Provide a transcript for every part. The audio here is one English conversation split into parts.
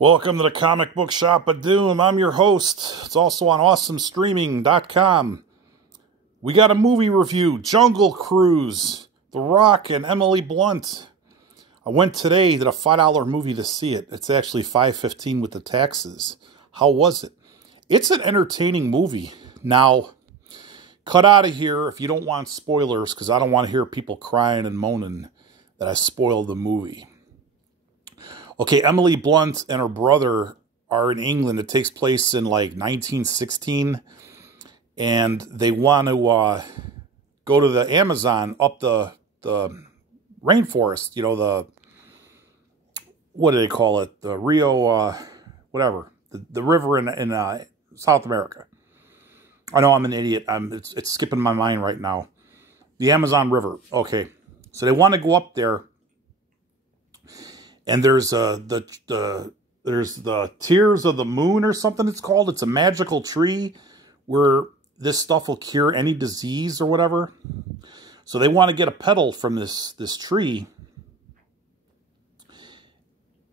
Welcome to the Comic Book Shop of Doom. I'm your host. It's also on awesomestreaming.com. We got a movie review, Jungle Cruise, The Rock and Emily Blunt. I went today to the $5 movie to see it. It's actually $5.15 with the taxes. How was it? It's an entertaining movie. Now, cut out of here if you don't want spoilers, because I don't want to hear people crying and moaning that I spoiled the movie. Okay, Emily Blunt and her brother are in England. It takes place in like 1916. And they want to go to the Amazon, up the rainforest. You know, what do they call it? The Rio, whatever. The river in South America. I know I'm an idiot. It's skipping my mind right now. The Amazon River. Okay. So they want to go up there. And there's the Tears of the Moon or something it's called. It's a magical tree where this stuff will cure any disease or whatever. So they want to get a petal from this tree.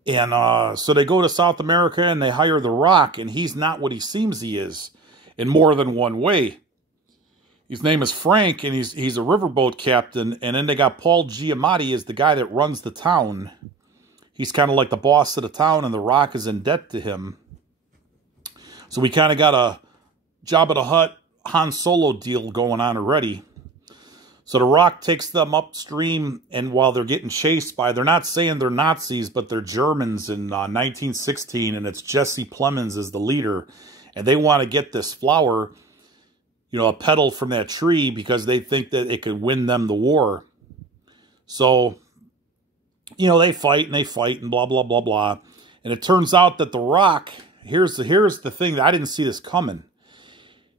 And so they go to South America and they hire The Rock, and he's not what he seems he is in more than one way. His name is Frank, and he's a riverboat captain. And then they got Paul Giamatti as the guy that runs the town. He's kind of like the boss of the town, and The Rock is in debt to him. So we kind of got a Jabba the Hutt, Han Solo deal going on already. So The Rock takes them upstream, and while they're getting chased by, they're not saying they're Nazis, but they're Germans in 1916, and it's Jesse Plemons as the leader. And they want to get this flower, you know, a petal from that tree, because they think that it could win them the war. So, you know, they fight and blah, blah, blah, blah. And it turns out that The Rock, here's the thing, that I didn't see this coming.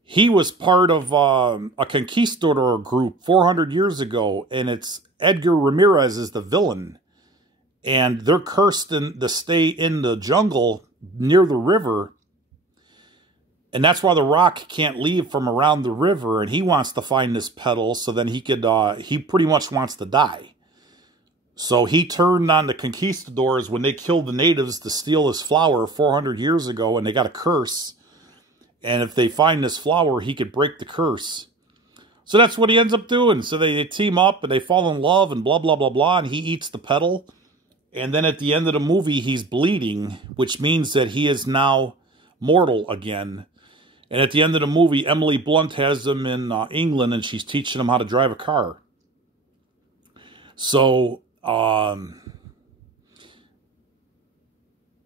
He was part of a conquistador group 400 years ago, and it's Edgar Ramirez is the villain. And they're cursed to stay in the jungle near the river. And that's why The Rock can't leave from around the river, and he wants to find this petal so then he could, he pretty much wants to die. So he turned on the conquistadors when they killed the natives to steal this flower 400 years ago, and they got a curse. And if they find this flower, he could break the curse. So that's what he ends up doing. So they team up, and they fall in love, and blah, blah, blah, blah, and he eats the petal. And then at the end of the movie, he's bleeding, which means that he is now mortal again. And at the end of the movie, Emily Blunt has him in England, and she's teaching him how to drive a car. So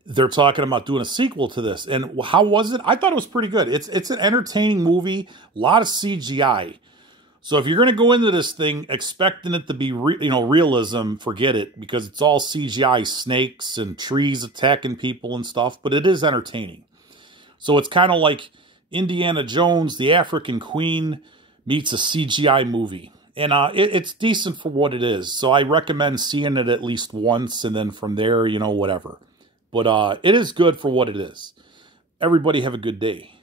they're talking about doing a sequel to this. And how was it? I thought it was pretty good. It's an entertaining movie, a lot of CGI. So if you're going to go into this thing expecting it to be realism, forget it, because it's all CGI, snakes and trees attacking people and stuff, but it is entertaining. So it's kind of like Indiana Jones, the African Queen meets a CGI movie. And it's decent for what it is. So I recommend seeing it at least once, and then from there, you know, whatever. But it is good for what it is. Everybody have a good day.